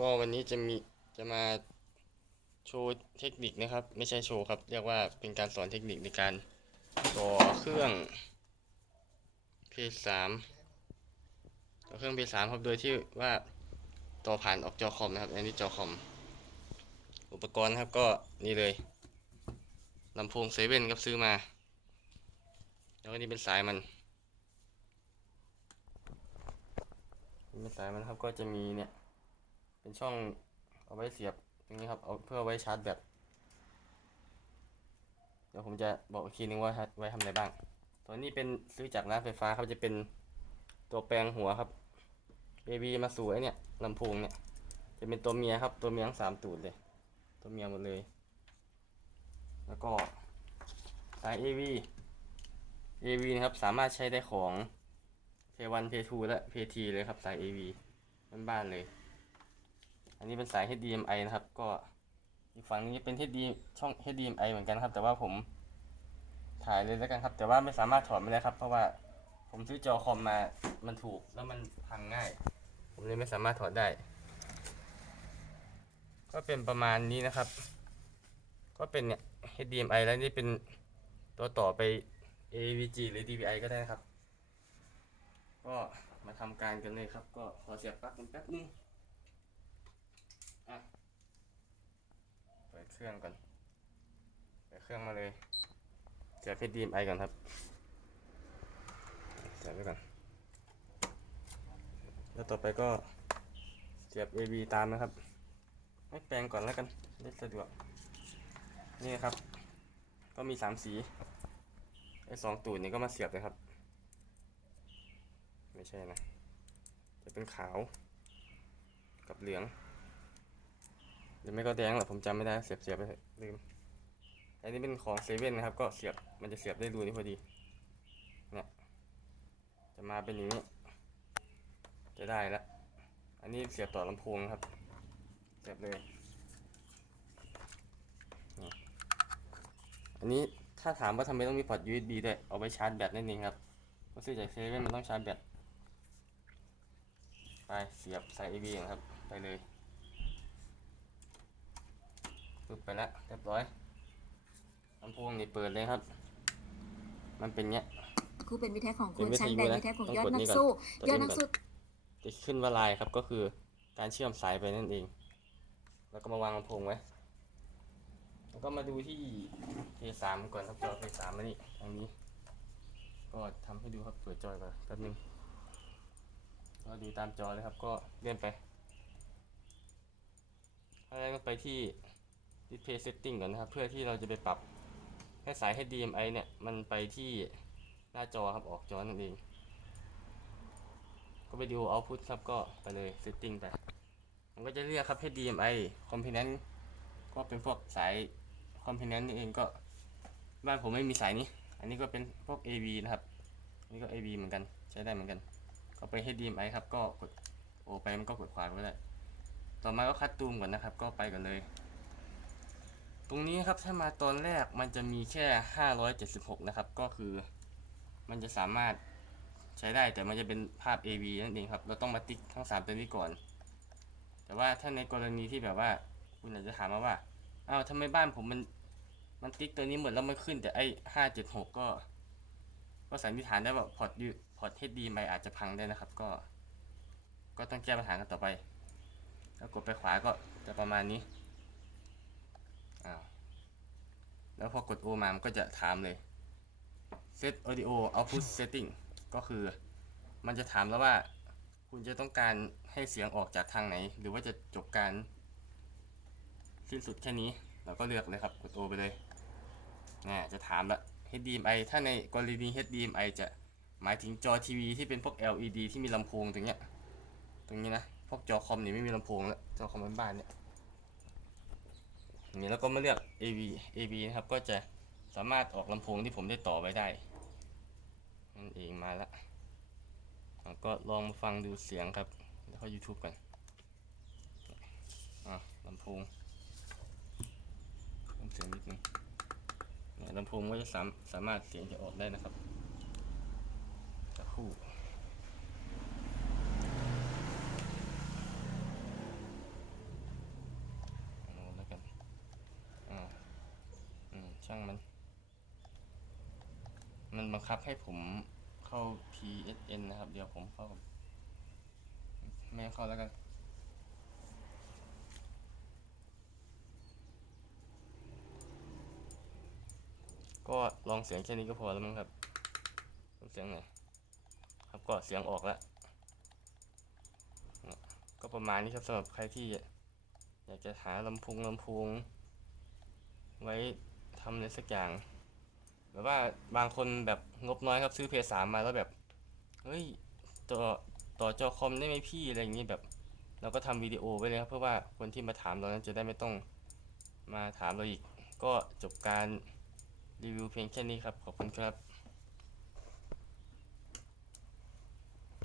ก็วันนี้จะมีจะมาโชว์เทคนิคนะครับ ไม่ใช่โชว์ครับ เรียกว่าเป็นการสอนเทคนิคในการต่อเครื่อง P3 ต่อเครื่อง P3 ครับโดยที่ว่าต่อผ่านออกจอคอมนะครับอันนี้จอคอมอุปกรณ์ครับก็นี่เลยลำโพงเซเว่นครับซื้อมา แล้วก็นี่เป็นสายมันเป็นสายมันครับก็จะมีเนี่ย เป็นช่องเอาไว้เสียบตรงนี้ครับ เอาเพื่อไว้ชาร์จแบต เดี๋ยวผมจะบอกอีกทีนึงว่าไว้ทำอะไรบ้าง ตัวนี้เป็นซื้อจากร้านไฟฟ้าครับจะเป็นตัวแปลงหัวครับ AB มาสู่ไอเนี่ยลำโพงเนี่ย จะเป็นตัวเมียครับ ตัวเมียทั้งสามตูดเลย ตัวเมียหมดเลย แล้วก็สาย AV AV นะครับสามารถใช้ได้ของ P1 P2 และ PT เลยครับสาย AV บ้านๆเลย อันนี้เป็นสาย HDMI นะครับ ก็อีกฝั่งนี้เป็น HD ช่อง HDMI เหมือนกันครับ แต่ว่าผมถ่ายเลยแล้วกันครับ แต่ว่าไม่สามารถถอดไม่ได้ครับ เพราะว่าผมซื้อจอคอมมา มันถูกแล้วมันพังง่าย ผมเลยไม่สามารถถอดได้ ก็เป็นประมาณนี้นะครับ ก็เป็นเนี่ย HDMI แล้วนี่เป็นตัวต่อไป AVG หรือ DVI ก็ได้นะครับ ก็มาทำการกันเลยครับ ก็ขอเสียบปลั๊กกันแป๊บนึง อะเปิดเครื่องก่อนเปิดเครื่องมาเลยเสียบ HDMI ก่อนครับเสียบไว้ก่อน แล้วต่อไปก็เสียบ AV ตามนะครับ ไม่แปลงก่อนแล้วกันได้สะดวก นี่นะครับ ก็มีสามสีไอ้สองตูดนี้ก็มาเสียบเลยครับ ไม่ใช่นะ จะเป็นขาวกับเหลือง หรือไม่ก็แดงแหละผมจำไม่ได้เสียบเสียบไปลืมอันนี้เป็นของเซเว่นนะครับ ก็เสียบมันจะเสียบได้รูนี้พอดีเนี่ยจะมาเป็นอย่างนี้ จะได้ล้วอันนี้เสียบต่อลำโพงครับ เสียบเลยอันนี้ถ้าถามว่าทำไมต้องมีพอร์ต USB ด้วย เอาไว้ชาร์จแบตนั่นเองครับเพราะซื้อจากเซเว่นมันต้องชาร์จแบตไปเสียบใส่ AV ครับ ไปเลย ปึ๊บไปแล้วเรียบร้อยลำโพงนี่เปิดเลยครับ มันเป็นเงี้ยครูเป็นวิทยาของเป็คุนณวิทชั้นยุใดนะวิทยาของต้องยอดกดนันี่กก่อนสู้ กดยอดนี่นักก่อน สู้ จะขึ้นว่าลายครับก็คือการเชื่อมสายไปนั่นเอง แล้วก็มาวางลำโพงไว้ แล้วก็มาดูที่ P3 ก่อนครับจอ P3 มานี่ทางนี้ ก็ทำให้ดูครับเปิดจอก่อนแป๊บนึงก็ดูตามจอเลยครับ ก็เลื่อนไปขั้นแรกก็ไปที่ Display Setting ก่อนนะครับ เพื่อที่เราจะไปปรับให้สาย HDMI เนี่ย มันไปที่หน้าจอครับออกจอนั่นเอง ก็ไปดู output ครับก็ไปเลย setting ไป มันก็จะเรียกครับ HDMI component ก็เป็นพวกสาย component นี่เองก็บ้านผมไม่มีสายนี้ อันนี้ก็เป็นพวก AV นะครับ อันนี้ก็ AV เหมือนกันใช้ได้เหมือนกัน ก็ไป HDMI ครับก็กดโอไปมันก็กดขวาก็ได้ ต่อมาก็คัดตูมก่อนนะครับ ก็ไปกันเลย ตรงนี้ครับถ้ามาตอนแรกมันจะมีแค่ 576 นะครับ ก็คือมันจะสามารถใช้ได้แต่มันจะเป็นภาพ AV นั่นเองครับ เราต้องมาติ๊กทั้ง 3 ตัวนี้ก่อน แต่ว่าถ้าในกรณีที่แบบว่า คุณอาจจะถามมาว่าอ้าวทำไมบ้านผมมันมันติ๊กตัวนี้หมดแล้วมันขึ้น แต่ไอ้ห้าเจ็ดหกก็ ก็สันนิษฐานได้ว่าพอร์ตยูพอร์ต HDMI อาจจะพังได้นะครับ ก็ ก็ต้องแก้ปัญหากันต่อไป แล้วกดไปขวาก็จะประมาณนี้ อ้าวแล้วพอกด O มามันก็จะถามเลย Set Audio Output Setting ก็คือมันจะถามแล้วว่า คุณจะต้องการให้เสียงออกจากทางไหน หรือว่าจะจบการสิ้นสุดแค่นี้เราก็เลือกเลยครับกดโอไปเลยน่จะถามละ HDMI ถ้าในกรณี HDMI จะหมายถึงจอทีวีที่เป็นพวก LED ที่มีลำโพงตรงเนี้ย ตรงนี้นะ พวกจอคอมนี่ไม่มีลำโพงแล้ว จอคอมบ้านๆเนี่ย นี้แล้วก็มาเลือก AV AV นะครับ ก็จะสามารถออกลำโพงที่ผมได้ต่อไว้ได้นั่นเองมาแล้วก็ลองมาฟังดูเสียงครับแล้วก็ YouTube กันอะลำโพงเสียงนิดนึงเนี่ยลำโพงก็จะสามสามารถเสียงจะออกได้นะครับสัก ครู่ ช่างมัน มันบังคับให้ผมเข้า PSN นะครับ เดี๋ยวผมเข้า ไม่เข้าแล้วกันก็ลองเสียงแค่นี้ก็พอแล้วมั้งครับลองเสียงหน่อยครับก็เสียงออกแล้ว ก็ประมาณนี้ครับสำหรับใครที่อยากจะหาลำโพงลำโพงไว้ ทำอะไรสักอย่าง แบบว่าบางคนแบบงบน้อยครับซื้อเพย์สามมาแล้วแบบ เฮ้ยต่อต่อจอคอมได้ไหมพี่อะไรอย่างงี้แบบ เราก็ทำวิดีโอไว้เลยครับเพื่อว่าคนที่มาถามเรานั้นจะได้ไม่ต้องมาถามเราอีก ก็จบการรีวิวเพียงแค่นี้ครับ ขอบคุณครับ